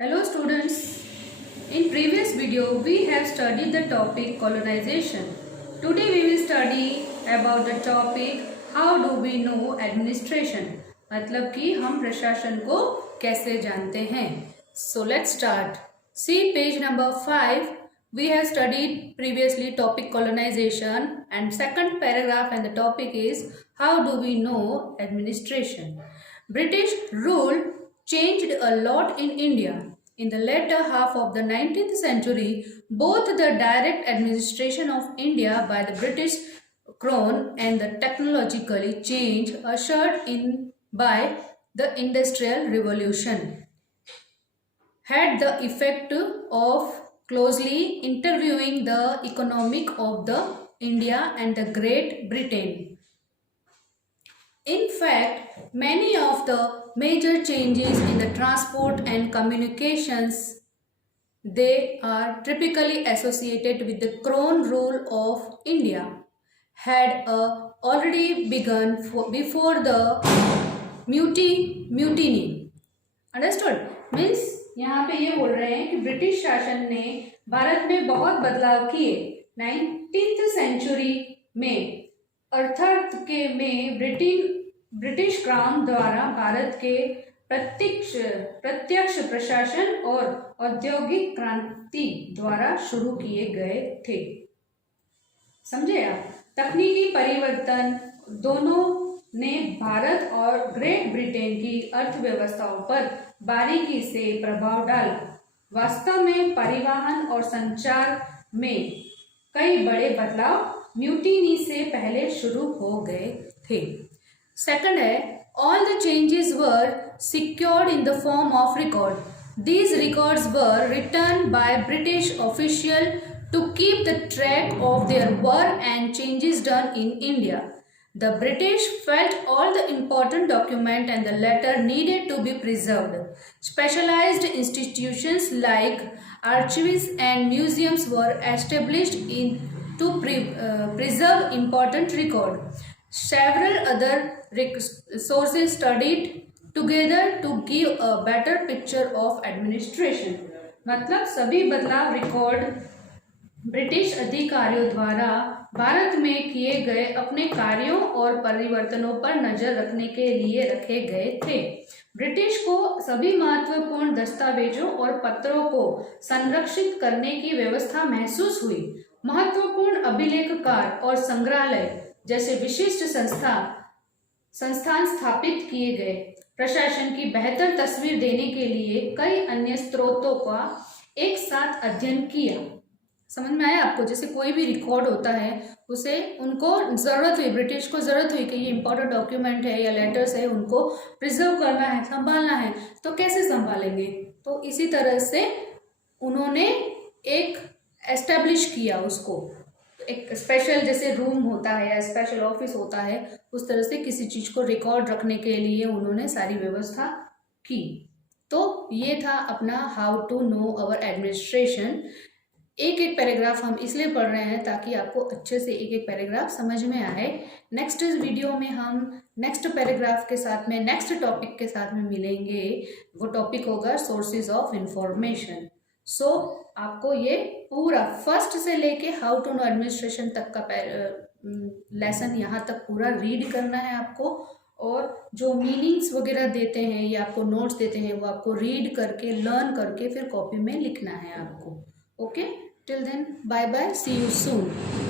Hello students, in previous video we have studied the topic colonization. Today we will study about the topic how do we know administration, मतलब कि हम प्रशासन को कैसे जानते हैं. So let's start. See page number 5. We have studied previously topic colonization and second paragraph and the topic is how do we know administration. British rule changed a lot in India. In the latter half of the 19th century, both the direct administration of India by the British Crown and the technologically change ushered in by the Industrial Revolution had the effect of closely interviewing the economic of the India and the Great Britain. In fact, many of the major changes in the transport and communications, they are typically associated with the Crown rule of India, had already begun before the mutiny. Understood? Means यहाँ पे ये बोल रहे हैं कि British शासन ने भारत में बहुत बदलाव किए 19th सेंचुरी में, अर्थात के में ब्रिटिश क्राउन द्वारा भारत के प्रत्यक्ष प्रशासन और औद्योगिक क्रांति द्वारा शुरू किए गए थे. समझे आप? तकनीकी परिवर्तन दोनों ने भारत और ग्रेट ब्रिटेन की अर्थव्यवस्थाओं पर बारीकी से प्रभाव डाला. वास्तव में परिवहन और संचार में कई बड़े बदलाव म्यूटिनी से पहले शुरू हो गए थे. सेकंड है, all the changes were secured in the form of record. These records were written by British officials to keep the track of their work and changes done in India. The British felt all the important documents and the letter needed to be preserved. Specialized institutions like archives and museums were established to preserve important records. Several other sources studied together to give a better picture of administration. मतलब सभी बदलाव record British अधिकारियों द्वारा भारत में किए गए अपने कार्यों और परिवर्तनों पर नजर रखने के लिए रखे गए थे. ब्रिटिश को सभी महत्वपूर्ण दस्तावेजों और पत्रों को संरक्षित करने की व्यवस्था महसूस हुई. महत्वपूर्ण अभिलेखकार और संग्रहालय जैसे विशिष्ट संस्थान स्थापित किए गए. प्रशासन की बेहतर तस्वीर देने के लिए कई अन्य स्रोतों का एक साथ अध्ययन किया. समझ में आया आपको? जैसे कोई भी रिकॉर्ड होता है उसे उनको ज़रूरत हुई, ब्रिटिश को ज़रूरत हुई कि ये इंपॉर्टेंट डॉक्यूमेंट है या लेटर्स है, उनको प्रिजर्व करना है, संभालना है, तो कैसे संभालेंगे? तो इसी तरह से उन्होंने एक एस्टेब्लिश किया, उसको एक स्पेशल जैसे रूम होता है या स्पेशल ऑफिस होता है, उस तरह से किसी चीज़ को रिकॉर्ड रखने के लिए उन्होंने सारी व्यवस्था की. तो ये था अपना how to know our administration. एक एक पैराग्राफ हम इसलिए पढ़ रहे हैं ताकि आपको अच्छे से एक एक पैराग्राफ समझ में आए. नेक्स्ट वीडियो में हम नेक्स्ट पैराग्राफ के साथ में नेक्स्ट टॉपिक के साथ में मिलेंगे. वो टॉपिक होगा सोर्सेज ऑफ इंफॉर्मेशन. सो आपको ये पूरा फर्स्ट से लेके हाउ टू नो एडमिनिस्ट्रेशन तक का लेसन यहाँ तक पूरा रीड करना है आपको, और जो मीनिंग्स वगैरह देते हैं या आपको नोट्स देते हैं वो आपको रीड करके लर्न करके फिर कॉपी में लिखना है आपको. Okay, till then bye bye, see you soon.